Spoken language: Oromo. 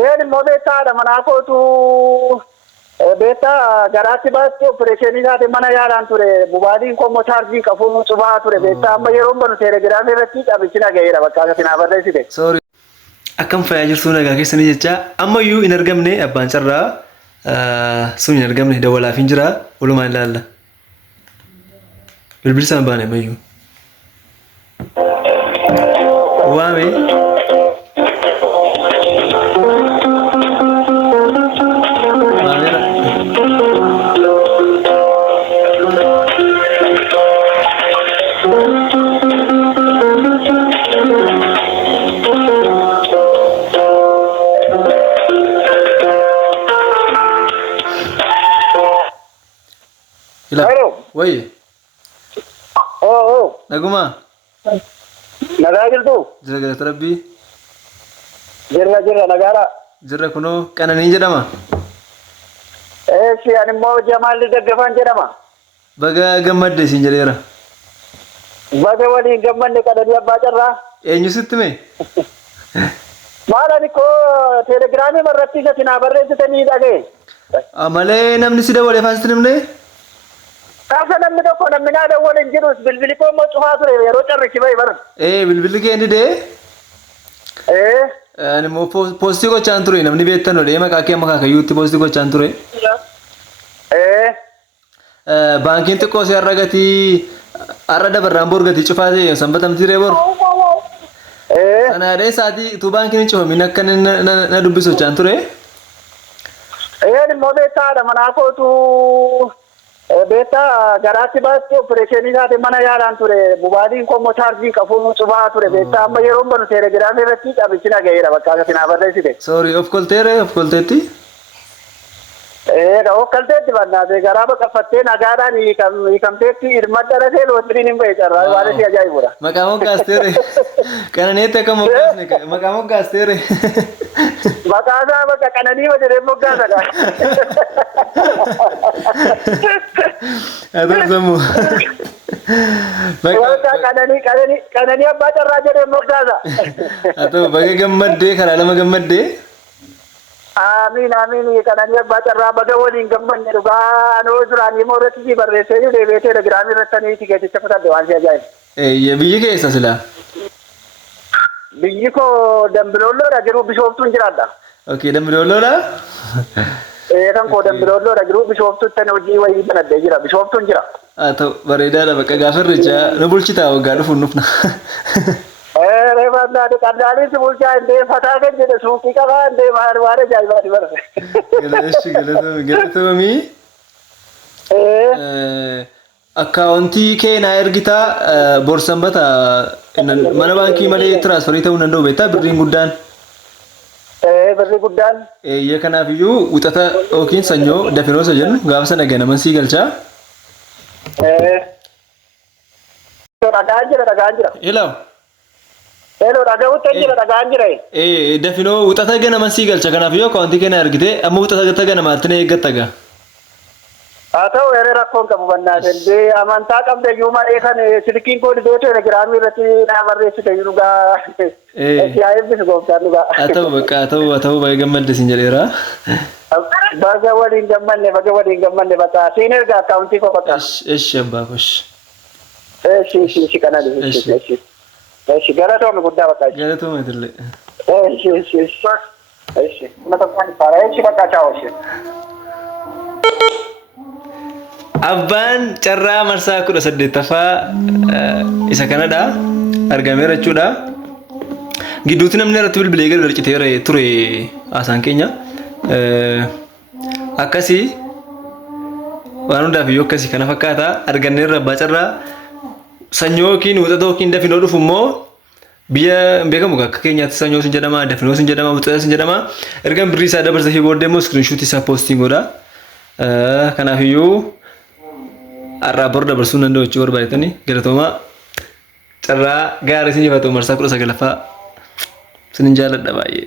Ayaan immoo beektaadha manaa kootu beektaa garaatti baatti opereeshinii isaati mana yaalaan ture mobaayiliin koo chaarjii qabuun cufaa ture beektaa amma yeroo banu teelegiraamii irratti qabichi nagayeera bakka asatti naa barreessite. Sorry. Akkam fayyaa jirtu nagaa keessanii jecha ammayyuu hin argamne abbaan carraa sun hin argamne dawwalaaf hin jira walumaan ilaalla. Bilbilisaan baane ammayyuu. Waame. Hello. Woi. Oh. Naguma. Nagaa jirtu? Jira Rabbi. Jirra nagaadha. Jira kunoo qananii jedhama. Si ani immoo Jamaal Daggafaan jedhama. Baga gammadde siin jedheera. Baga waliin gammanne qananii abbaa carraa. Eenyu sitti mee? Maal ani koo teelegiraamii irratti gati naa barreessitanii dhaga'e. Malee namni si dabalee faasitti nimne? Kaasa namni tokko namni naa dawwale hin jirus bilbili koo immoo cufaa ture yeroo carrichi bahe bara. Bilbilli kee inni dee? Ani immoo poostii gochaan ture namni beektanoo dee maqaa kee maqaa kayyuutti poostii gochaan ture. Baankiin xiqqoo si har'a gatii har'a dabarraan bor gatii cufaa ta'e sanbatamti ree bor. Kana dee sa'aatii utuu baankiin hin cufamin akka na dubbisu gochaan ture. Ayaan immoo beektaadha manaa kootu beektaa garaatti baatti opereeshinii isaati mana yaalaan ture mobaayiliin koo chaarjii qabuun cufaa ture beektaa amma yeroo banu teelegiraamii irratti qabichi nagayeera bakka asatti naa barreessite. Sorry of kolteetti? Of kolteetti bannaate garaa baqaffattee nagaadhaan hiikamteetti hirmadda dhatee lootiriin hin bahe carraa waan itti ajaa'ibudha. Maqaa moggaasteere qananeetti akka moggaasne maqaa moggaasteere. Maqaasaa bakka qananii jedhee moggaasadha. Aduun sammuu. Qananii abbaa carraa jedhee moggaasa. Atoo baga gammaddee karaa lama gammaddee. Amiin qananii abbaa carraa baga waliin gammanne dhugaa anoo duraan immoo irratti si barreessee jiru deebi'ee teelegiraamii irratti tikeeticha fudhadhe waan si ajaa'ibu. Biyyi keessa silaa? Biyyi koo Dambidoolloodha jiru Bishooftuun jiraadha. Okay, Dambidoolloodha? Kan koo Dambidoolloodha jiru Bishooftuutti hojii wayii banadhee jira Bishooftuun jira. Ta'u bareedaadha bakka gaafa irreechaa nu bulchitaa waggaa dhufuun dhufna. Reeffannaati qandaalis bulchaa hin deemfataa kan jedhe suuqii qabaa hin deemaa waan ajaa'ibaati bara. Galatamii. Akkaawuntii kee naa ergitaa borsanbata mana baankii malee tiraansfarii ta'uu danda'u beektaa birriin guddaan. Birri guddaan. Kanaafiyyuu wixata yookiin sanyoo dafinoosa jennu gaafa sana ganaman sii galchaa. Dhagaan jira. Ilaawu. Dhagahuutti jira dhagaan jira. Dafinoo wixata ganaman sii galcha kanaafuu akkaawuntii kee naa ergitee amma wixata ganamaatti na eeggatta gaa. Haa ta'u yeroo rakkoon qabu bannaateen amantaa qabda iyyuu malee kan silkiin koo dhibee teelegiraamii irratti naa barreessite jiru gaa. Yaa eebbisu gooftaan dhugaa. Haa ta'u baga gammadde siin jedheera. Baga waliin gammanne bakka siin erga akkaawuntii koo bakka. Eshi abbaaf eshi. Eshi kana eshi. Eshi galatoome guddaa bakka. Galatoome tillee. Eshi. Mata kan para eshi bakka chaa'u eshi. Abbaan carraa marsaa 18ffaa isa kanadha argameera jechuudha. Gidduutti namni irratti bilbilee gargar ture haasaan keenya. Akkasii waan hundaaf iyyuu akkasii kana fakkaata arganneerra abbaa carraa sanyoo yookiin wixata yookiin dafinoo dhufu immoo biyya beekamu akka keenyaatti sanyoo sin jedhama dafinoo sin jedhama wixata sin jedhama ergan birrii isaa dabarsee fi booddee immoo iskiriinshuutii isaa poostiin godha. Kanaaf iyyuu arraa bor dabarsuu danda'u jechuu barbaadetanii galatoomaa carraa gaarii sin jifatu marsaa 19ffaa sinin jaalladha baay'ee.